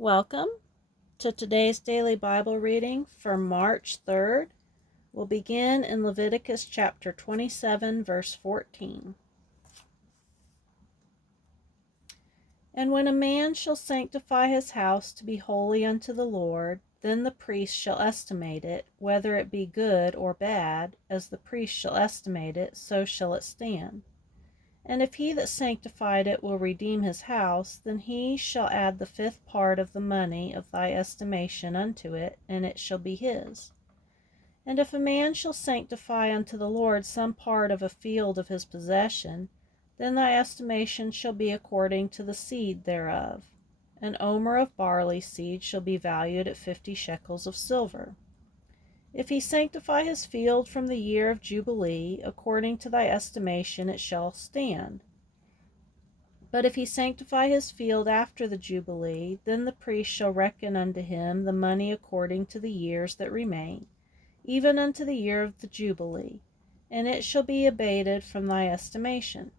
Welcome to today's daily Bible reading for March 3rd. We'll begin in Leviticus chapter 27, verse 14. And when a man shall sanctify his house to be holy unto the Lord, then the priest shall estimate it, whether it be good or bad, as the priest shall estimate it, so shall it stand. And if he that sanctified it will redeem his house, then he shall add the fifth part of the money of thy estimation unto it, and it shall be his. And if a man shall sanctify unto the Lord some part of a field of his possession, then thy estimation shall be according to the seed thereof. An omer of barley seed shall be valued at 50 shekels of silver. If he sanctify his field from the year of Jubilee, according to thy estimation it shall stand. But if he sanctify his field after the Jubilee, then the priest shall reckon unto him the money according to the years that remain, even unto the year of the Jubilee, and it shall be abated from thy estimation.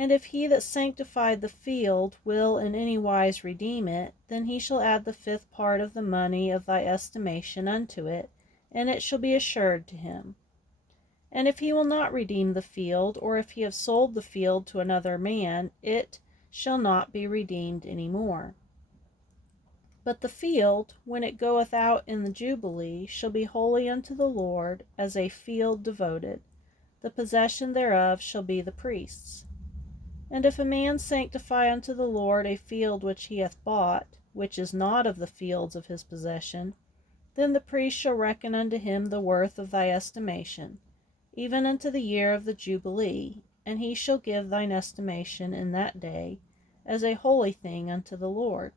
And if he that sanctified the field will in any wise redeem it, then he shall add the fifth part of the money of thy estimation unto it, and it shall be assured to him. And if he will not redeem the field, or if he have sold the field to another man, it shall not be redeemed any more. But the field, when it goeth out in the Jubilee, shall be holy unto the Lord, as a field devoted. The possession thereof shall be the priest's. And if a man sanctify unto the Lord a field which he hath bought, which is not of the fields of his possession, then the priest shall reckon unto him the worth of thy estimation, even unto the year of the Jubilee, and he shall give thine estimation in that day as a holy thing unto the Lord.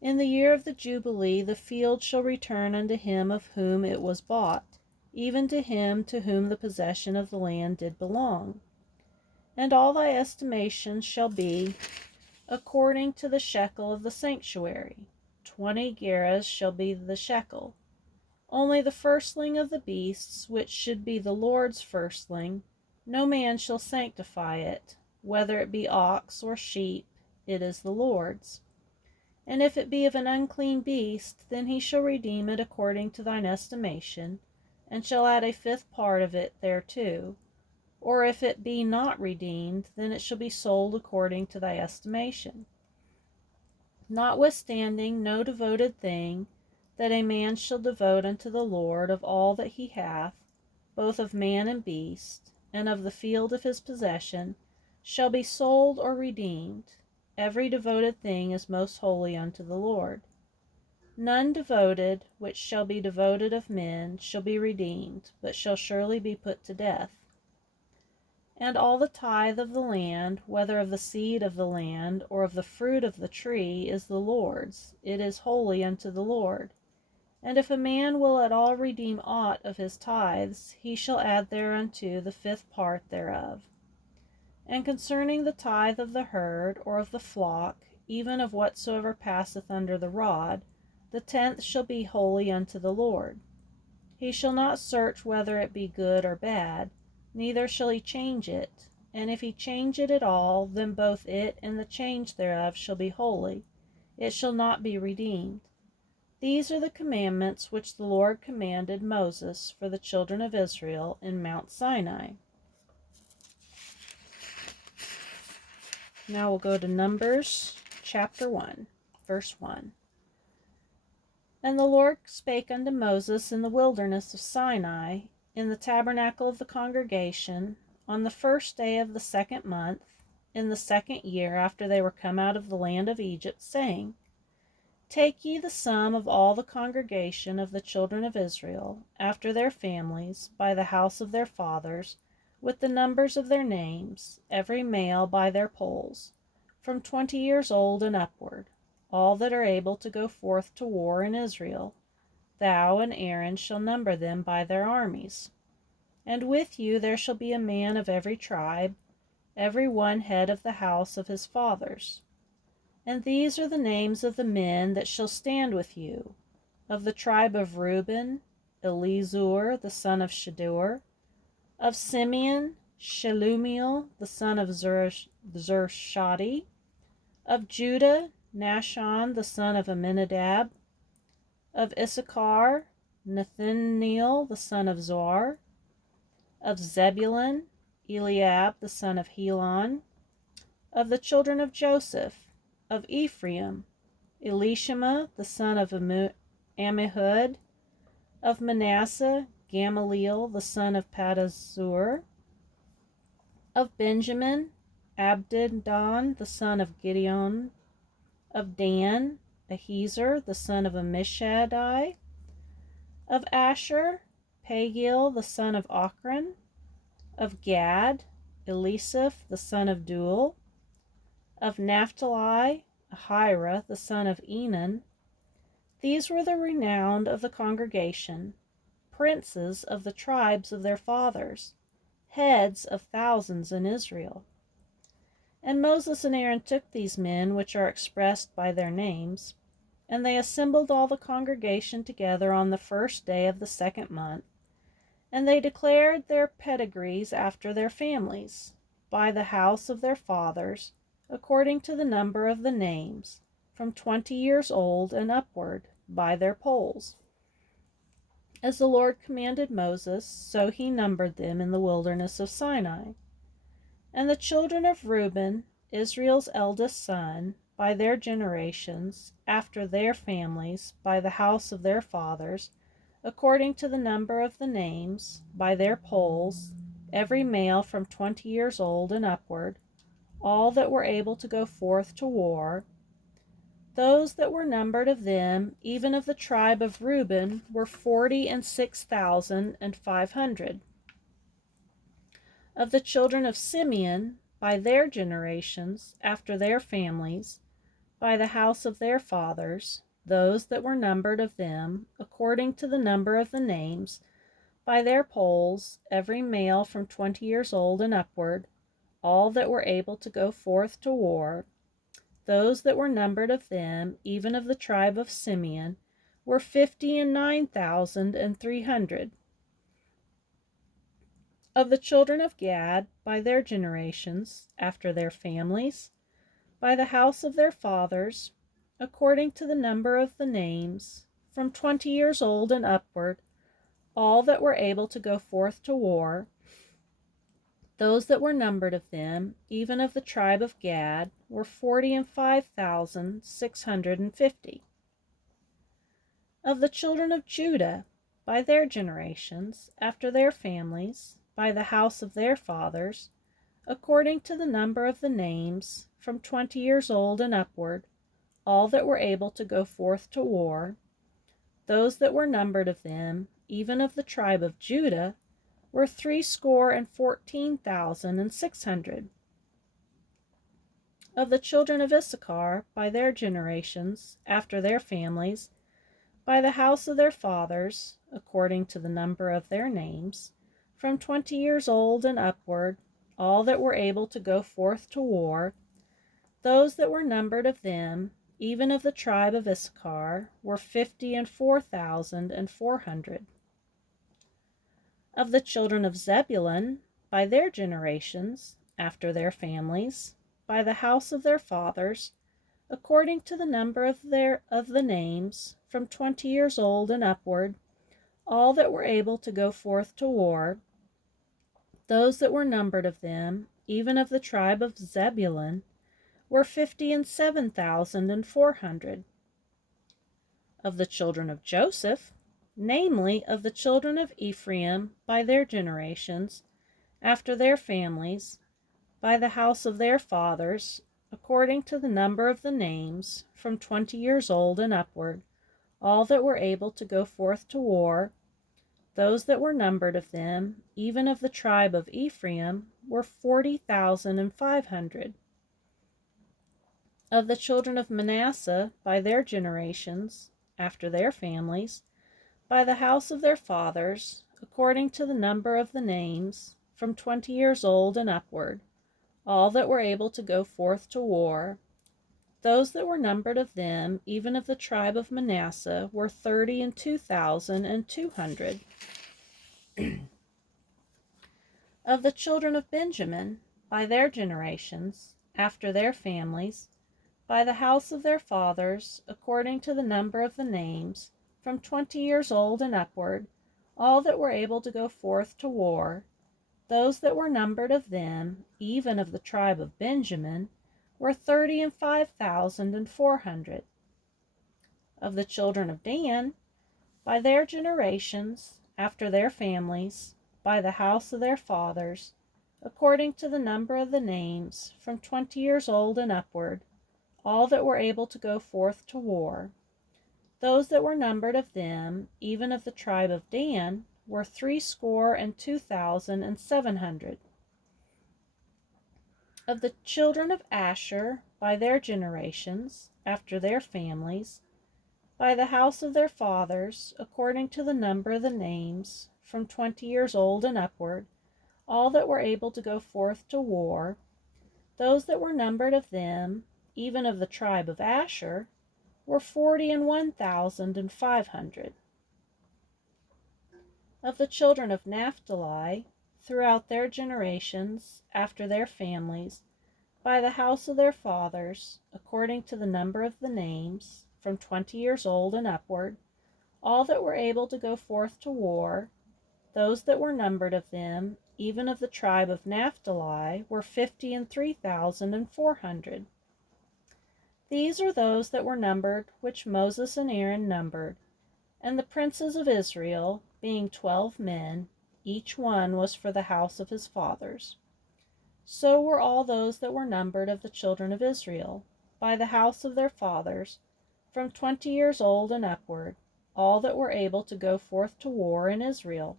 In the year of the Jubilee the field shall return unto him of whom it was bought, even to him to whom the possession of the land did belong. And all thy estimation shall be according to the shekel of the sanctuary. 20 gerahs shall be the shekel. Only the firstling of the beasts, which should be the Lord's firstling, no man shall sanctify it, whether it be ox or sheep, it is the Lord's. And if it be of an unclean beast, then he shall redeem it according to thine estimation, and shall add a fifth part of it thereto. Or if it be not redeemed, then it shall be sold according to thy estimation. Notwithstanding, no devoted thing that a man shall devote unto the Lord of all that he hath, both of man and beast, and of the field of his possession, shall be sold or redeemed. Every devoted thing is most holy unto the Lord. None devoted, which shall be devoted of men, shall be redeemed, but shall surely be put to death. And all the tithe of the land, whether of the seed of the land, or of the fruit of the tree, is the Lord's. It is holy unto the Lord. And if a man will at all redeem aught of his tithes, he shall add thereunto the fifth part thereof. And concerning the tithe of the herd, or of the flock, even of whatsoever passeth under the rod, the 10th shall be holy unto the Lord. He shall not search whether it be good or bad, neither shall he change it. And if he change it at all, then both it and the change thereof shall be holy. It shall not be redeemed. These are the commandments which the Lord commanded Moses for the children of Israel in Mount Sinai. Now we'll go to Numbers chapter 1, verse 1. And the Lord spake unto Moses in the wilderness of Sinai, in the tabernacle of the congregation, on the first day of the 2nd month, in the 2nd year after they were come out of the land of Egypt, saying, Take ye the sum of all the congregation of the children of Israel, after their families, by the house of their fathers, with the numbers of their names, every male by their polls, from 20 years old and upward, all that are able to go forth to war in Israel. Thou and Aaron shall number them by their armies. And with you there shall be a man of every tribe, every one head of the house of his fathers. And these are the names of the men that shall stand with you. Of the tribe of Reuben, Elizur the son of Shedeur. Of Simeon, Shelumiel the son of Zershadi. Of Judah, Nahshon the son of Amminadab. Of Issachar, Nathaniel the son of Zoar. Of Zebulun, Eliab the son of Helon. Of the children of Joseph, of Ephraim, Elishama the son of Ammihud. Of Manasseh, Gamaliel the son of Pedahzur. Of Benjamin, Abdon the son of Gideon. Of Dan, Ahiezer the son of Ammishaddai. Of Asher, Pagiel the son of Ochran. Of Gad, Elisaph the son of Duel. Of Naphtali, Ahira the son of Enan. These were the renowned of the congregation, princes of the tribes of their fathers, heads of thousands in Israel. And Moses and Aaron took these men which are expressed by their names, and they assembled all the congregation together on the first day of the second month, and they declared their pedigrees after their families, by the house of their fathers, according to the number of the names, from 20 years old and upward, by their polls. As the Lord commanded Moses, so he numbered them in the wilderness of Sinai. And the children of Reuben, Israel's eldest son, by their generations, after their families, by the house of their fathers, according to the number of the names, by their polls, every male from 20 years old and upward, all that were able to go forth to war. Those that were numbered of them, even of the tribe of Reuben, were 46,500. Of the children of Simeon, by their generations, after their families, by the house of their fathers, those that were numbered of them, according to the number of the names, by their polls, every male from 20 years old and upward, all that were able to go forth to war. Those that were numbered of them, even of the tribe of Simeon, were 59,300. Of the children of Gad, by their generations, after their families, by the house of their fathers, according to the number of the names, from 20 years old and upward, all that were able to go forth to war. Those that were numbered of them, even of the tribe of Gad, were 45,650. Of the children of Judah, by their generations, after their families, by the house of their fathers, according to the number of the names, from 20 years old and upward, all that were able to go forth to war. Those that were numbered of them, even of the tribe of Judah, were 314,600. Of the children of Issachar, by their generations, after their families, by the house of their fathers, according to the number of their names, from 20 years old and upward, all that were able to go forth to war. Those that were numbered of them, even of the tribe of Issachar, were 54,400. Of the children of Zebulun, by their generations, after their families, by the house of their fathers, according to the number of the names, from 20 years old and upward, all that were able to go forth to war. Those that were numbered of them, even of the tribe of Zebulun, were 57,400. Of the children of Joseph, namely of the children of Ephraim, by their generations, after their families, by the house of their fathers, according to the number of the names, from 20 years old and upward, all that were able to go forth to war. Those that were numbered of them, even of the tribe of Ephraim, were 40,500. Of the children of Manasseh, by their generations, after their families, by the house of their fathers, according to the number of the names, from 20 years old and upward, all that were able to go forth to war. Those that were numbered of them, even of the tribe of Manasseh, were 32,200. Of the children of Benjamin, by their generations, after their families, by the house of their fathers, according to the number of the names, from 20 years old and upward, all that were able to go forth to war, those that were numbered of them, even of the tribe of Benjamin, were 35,400. Of the children of Dan, by their generations, after their families, by the house of their fathers, according to the number of the names, from 20 years old and upward, all that were able to go forth to war, those that were numbered of them, even of the tribe of Dan, were 62,700. Of the children of Asher, by their generations, after their families, by the house of their fathers, according to the number of the names, from 20 years old and upward, all that were able to go forth to war, those that were numbered of them, even of the tribe of Asher, were 41,500. Of the children of Naphtali, throughout their generations, after their families, by the house of their fathers, according to the number of the names, from 20 years old and upward, all that were able to go forth to war, those that were numbered of them, even of the tribe of Naphtali, were 53,400. These are those that were numbered which Moses and Aaron numbered, and the princes of Israel, being 12 men, each one was for the house of his fathers. So were all those that were numbered of the children of Israel, by the house of their fathers, from 20 years old and upward, all that were able to go forth to war in Israel.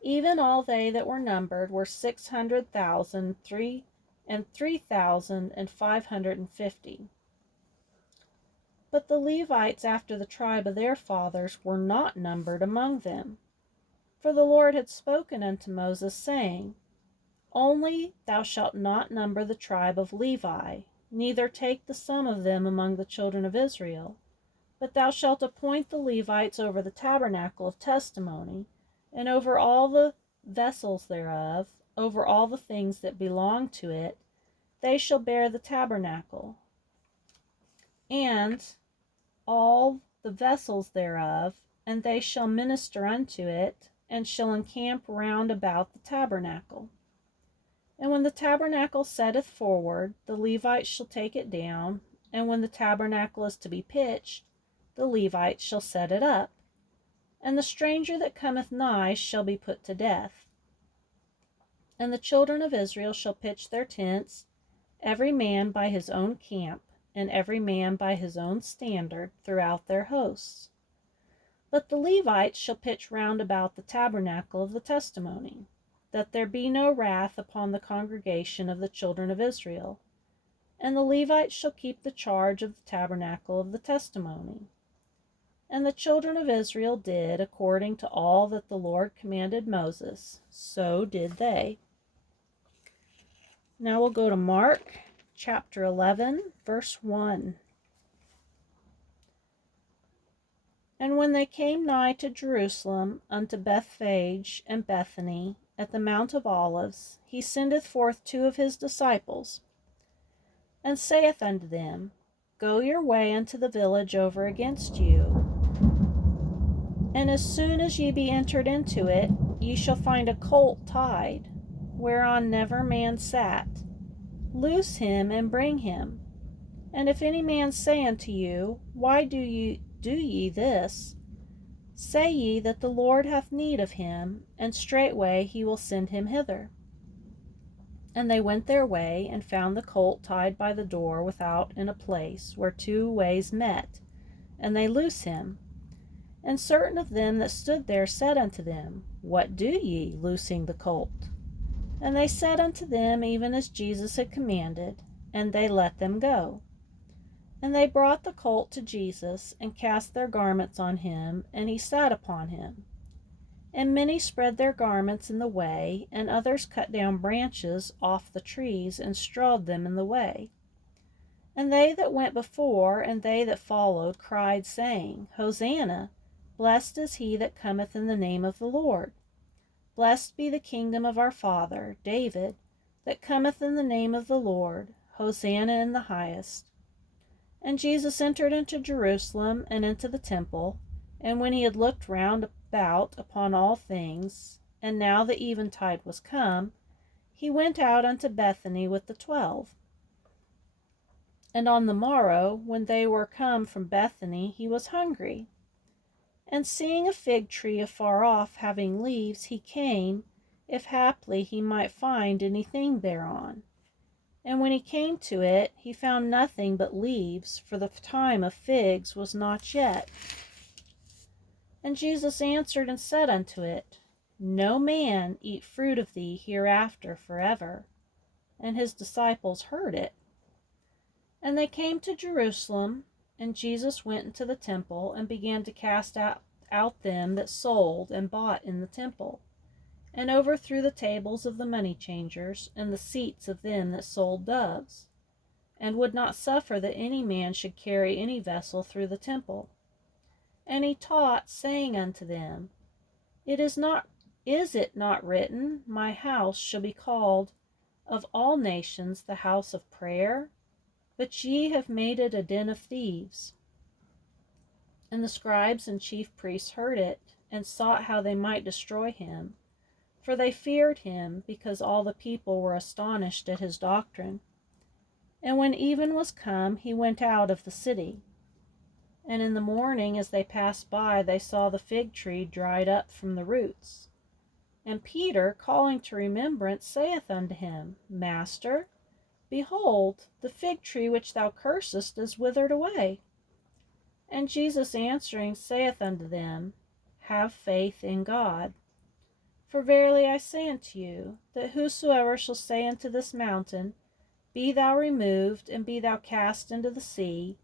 Even all they that were numbered were 600,000 and 3,550. But the Levites after the tribe of their fathers were not numbered among them. For the Lord had spoken unto Moses, saying, Only thou shalt not number the tribe of Levi, neither take the sum of them among the children of Israel, but thou shalt appoint the Levites over the tabernacle of testimony, and over all the vessels thereof, over all the things that belong to it. They shall bear the tabernacle, and all the vessels thereof, and they shall minister unto it, and shall encamp round about the tabernacle. And when the tabernacle setteth forward, the Levites shall take it down, and when the tabernacle is to be pitched, the Levites shall set it up, and the stranger that cometh nigh shall be put to death. And the children of Israel shall pitch their tents, every man by his own camp, and every man by his own standard, throughout their hosts. But the Levites shall pitch round about the tabernacle of the testimony, that there be no wrath upon the congregation of the children of Israel. And the Levites shall keep the charge of the tabernacle of the testimony. And the children of Israel did according to all that the Lord commanded Moses, so did they. Now we'll go to Mark chapter 11, verse 1. And when they came nigh to Jerusalem, unto Bethphage and Bethany, at the Mount of Olives, he sendeth forth 2 of his disciples, and saith unto them, Go your way unto the village over against you, and as soon as ye be entered into it, ye shall find a colt tied, whereon never man sat. Loose him and bring him. And if any man say unto you, Why do ye this? Say ye that the Lord hath need of him, and straightway he will send him hither. And they went their way, and found the colt tied by the door without in a place where 2 ways met, and they loose him. And certain of them that stood there said unto them, What do ye, loosing the colt? And they said unto them even as Jesus had commanded, and they let them go. And they brought the colt to Jesus, and cast their garments on him, and he sat upon him. And many spread their garments in the way, and others cut down branches off the trees, and strawed them in the way. And they that went before, and they that followed, cried, saying, Hosanna! Blessed is he that cometh in the name of the Lord. Blessed be the kingdom of our father David, that cometh in the name of the Lord. Hosanna in the highest. And Jesus entered into Jerusalem and into the temple, and when he had looked round about upon all things, and now the eventide was come, he went out unto Bethany with the 12. And on the morrow, when they were come from Bethany, he was hungry. And seeing a fig tree afar off having leaves, he came, if haply he might find anything thereon. And when he came to it, he found nothing but leaves, for the time of figs was not yet. And Jesus answered and said unto it, No man eat fruit of thee hereafter forever. And his disciples heard it. And they came to Jerusalem, and Jesus went into the temple, and began to cast out them that sold and bought in the temple, and overthrew the tables of the money changers, and the seats of them that sold doves, and would not suffer that any man should carry any vessel through the temple. And he taught, saying unto them, Is it not written, My house shall be called of all nations the house of prayer? But ye have made it a den of thieves. And the scribes and chief priests heard it, and sought how they might destroy him. For they feared him, because all the people were astonished at his doctrine. And when even was come, he went out of the city. And in the morning, as they passed by, they saw the fig tree dried up from the roots. And Peter, calling to remembrance, saith unto him, Master, behold, the fig tree which thou cursest is withered away. And Jesus answering saith unto them, Have faith in God. For verily I say unto you, that whosoever shall say unto this mountain, Be thou removed, and be thou cast into the sea,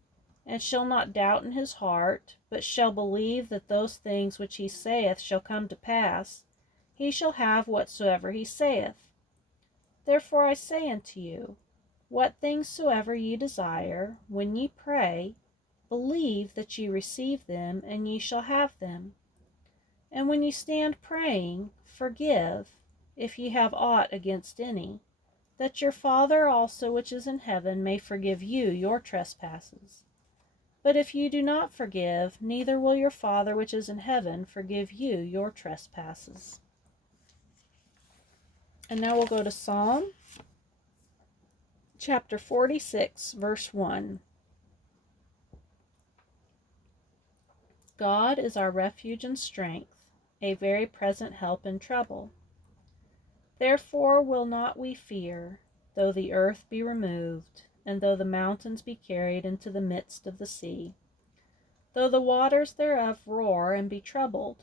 and shall not doubt in his heart, but shall believe that those things which he saith shall come to pass, he shall have whatsoever he saith. Therefore I say unto you, what things soever ye desire, when ye pray, believe that ye receive them, and ye shall have them. And when ye stand praying, forgive, if ye have aught against any, that your Father also which is in heaven may forgive you your trespasses. But if ye do not forgive, neither will your Father which is in heaven forgive you your trespasses. And now we'll go to Psalm chapter 46, verse 1. God is our refuge and strength, a very present help in trouble. Therefore will not we fear, though the earth be removed, and though the mountains be carried into the midst of the sea, though the waters thereof roar and be troubled,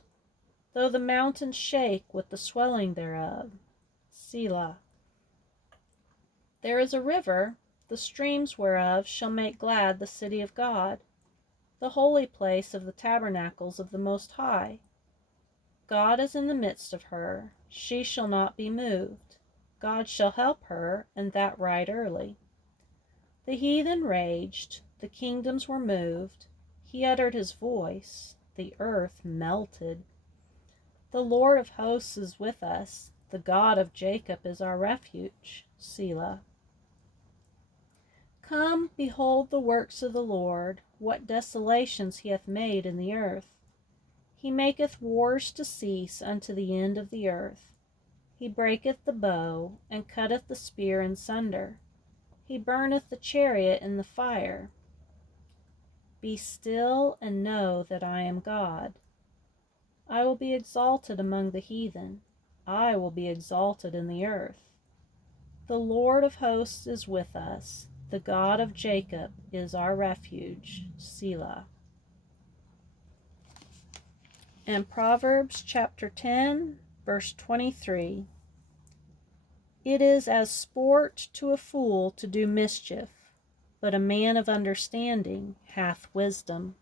though the mountains shake with the swelling thereof. Selah. There is a river, the streams whereof shall make glad the city of God, the holy place of the tabernacles of the Most High. God is in the midst of her, she shall not be moved. God shall help her, and that right early. The heathen raged, the kingdoms were moved. He uttered his voice, the earth melted. The Lord of hosts is with us, the God of Jacob is our refuge. Selah. Come, behold the works of the Lord, what desolations he hath made in the earth. He maketh wars to cease unto the end of the earth. He breaketh the bow, and cutteth the spear in sunder. He burneth the chariot in the fire. Be still, and know that I am God. I will be exalted among the heathen. I will be exalted in the earth. The Lord of hosts is with us. The God of Jacob is our refuge. Selah. And Proverbs chapter 10, verse 23. It is as sport to a fool to do mischief, but a man of understanding hath wisdom.